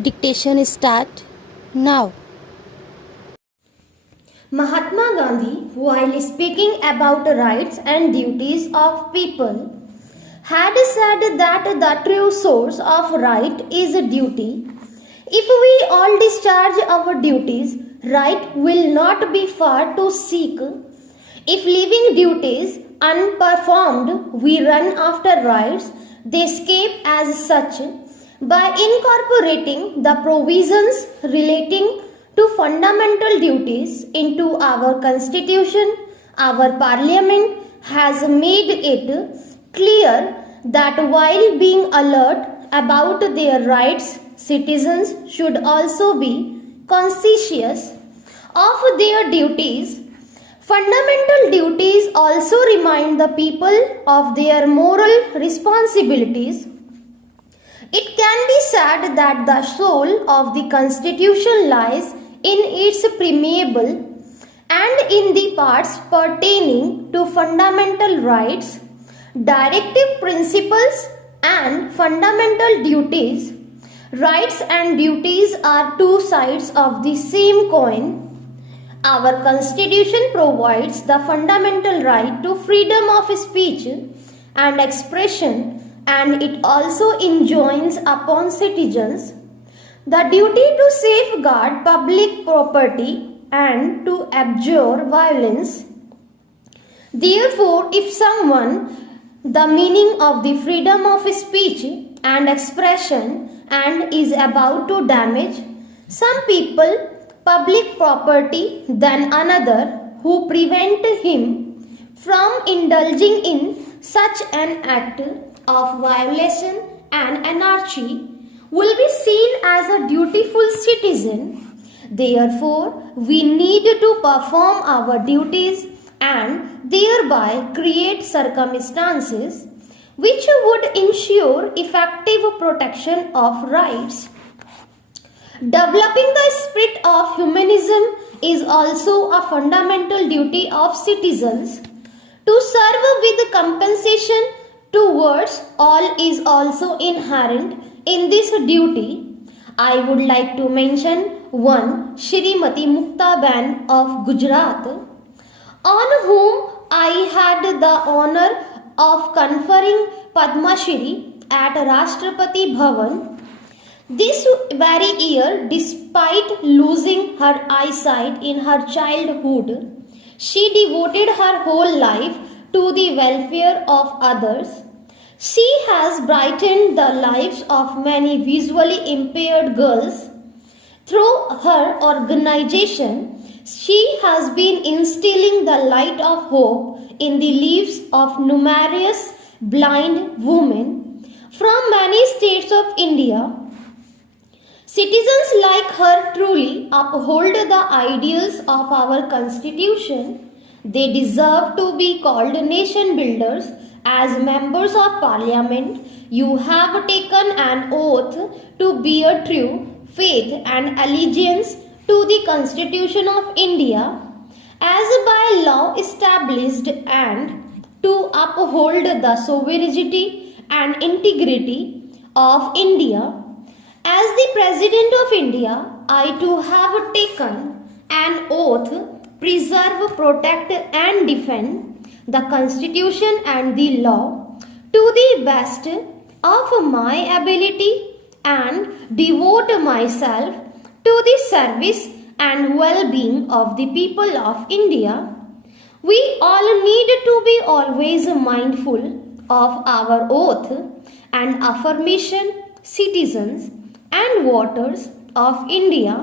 Dictation start now. Mahatma Gandhi, while speaking about rights and duties of people, had said that the true source of right is duty. If we all discharge our duties, right will not be far to seek. If leaving duties unperformed, we run after rights, they escape as such. By incorporating the provisions relating to fundamental duties into our constitution, our parliament has made it clear that while being alert about their rights, citizens should also be conscientious of their duties. Fundamental duties also remind the people of their moral responsibilities. It can be said that the soul of the Constitution lies in its preamble and in the parts pertaining to fundamental rights, directive principles, and fundamental duties. Rights and duties are two sides of the same coin. Our Constitution provides the fundamental right to freedom of speech and expression, and it also enjoins upon citizens the duty to safeguard public property and to abjure violence. Therefore, if someone the meaning of the freedom of speech and expression and is about to damage some people public property than another who prevent him from indulging in such an act of violation and anarchy will be seen as a dutiful citizen. Therefore, we need to perform our duties and thereby create circumstances which would ensure effective protection of rights. Developing the spirit of humanism is also a fundamental duty of citizens. To serve with compensation towards all is also inherent in this duty. I would like to mention one Shrimati Muktaben of Gujarat, on whom I had the honor of conferring Padma Shri at Rashtrapati Bhavan this very year. Despite losing her eyesight in her childhood, she devoted her whole life to the welfare of others. She has brightened the lives of many visually impaired girls. Through her organization, she has been instilling the light of hope in the lives of numerous blind women from many states of India. Citizens like her truly uphold the ideals of our Constitution. They deserve to be called nation builders. As members of Parliament, you have taken an oath to bear true faith and allegiance to the Constitution of India as by law established, and to uphold the sovereignty and integrity of India. As the President of India, I too have taken an oath preserve, protect and defend the Constitution and the law to the best of my ability and devote myself to the service and well-being of the people of India. We all need to be always mindful of our oath and affirmation. Citizens and voters of India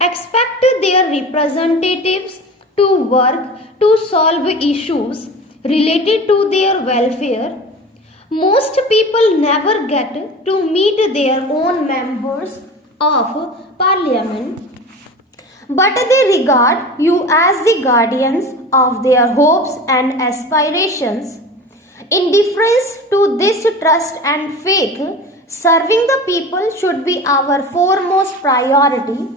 expect their representatives to work to solve issues related to their welfare. Most people never get to meet their own members of Parliament, but they regard you as the guardians of their hopes and aspirations. In deference to this trust and faith, serving the people should be our foremost priority.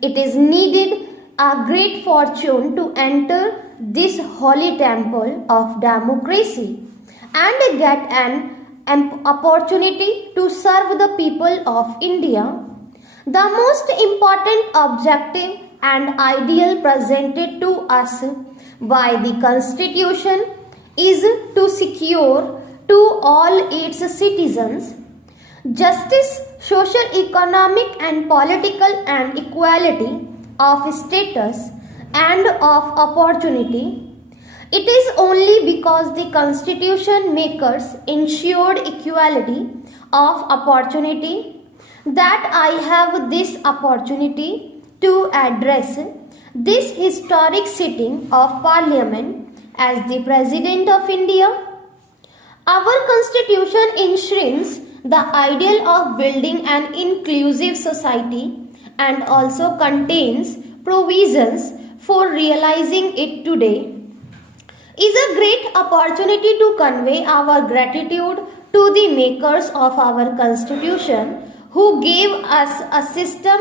It is needed a great fortune to enter this holy temple of democracy and get an opportunity to serve the people of India. The most important objective and ideal presented to us by the Constitution is to secure to all its citizens justice, social, economic, and political, and equality of status and of opportunity. It is only because the Constitution makers ensured equality of opportunity that I have this opportunity to address this historic sitting of Parliament as the President of India. Our Constitution enshrines the ideal of building an inclusive society and also contains provisions for realizing it today. Is a great opportunity to convey our gratitude to the makers of our Constitution who gave us a system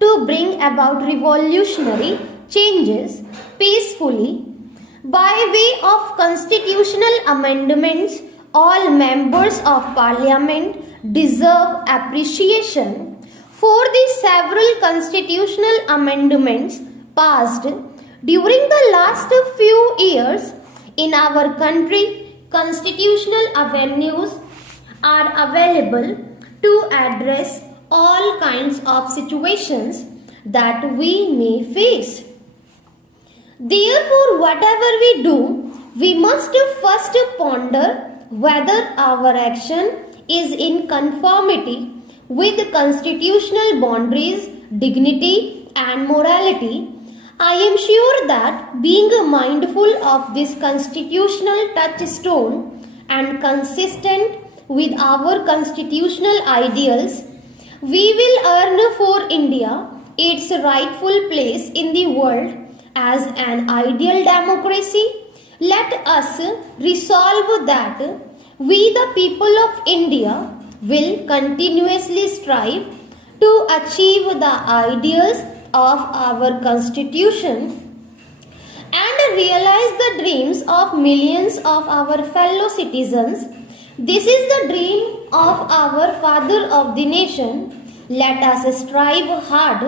to bring about revolutionary changes peacefully. By way of constitutional amendments, all members of Parliament deserve appreciation for the several constitutional amendments passed during the last few years in our country. Constitutional avenues are available to address all kinds of situations that we may face. Therefore, whatever we do, we must first ponder whether our action is in conformity with constitutional boundaries, dignity, and morality. I am sure that being mindful of this constitutional touchstone and consistent with our constitutional ideals, we will earn for India its rightful place in the world as an ideal democracy. Let us resolve that we, the people of India, will continuously strive to achieve the ideals of our Constitution and realize the dreams of millions of our fellow citizens. This is the dream of our Father of the nation. Let us strive hard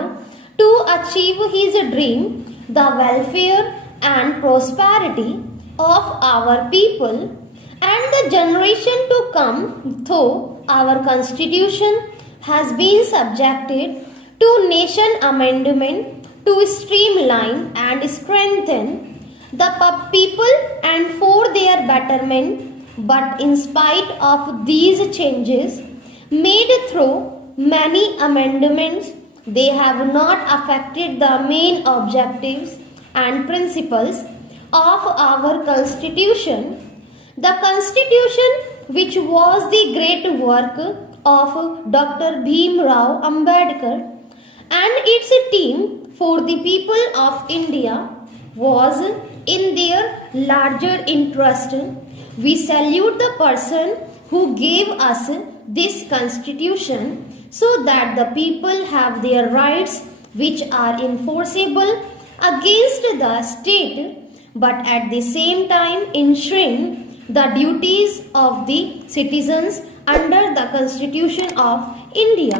to achieve his dream, the welfare and prosperity of our people and the generation to come. Though our Constitution has been subjected to nation amendment to streamline and strengthen the people and for their betterment, but in spite of these changes made through many amendments, they have not affected the main objectives and principles of our Constitution. The Constitution, which was the great work of Dr. Bhim Rao Ambedkar and its team for the people of India, was in their larger interest. We salute the person who gave us this Constitution so that the people have their rights which are enforceable against the state, but at the same time ensuring the duties of the citizens under the Constitution of India.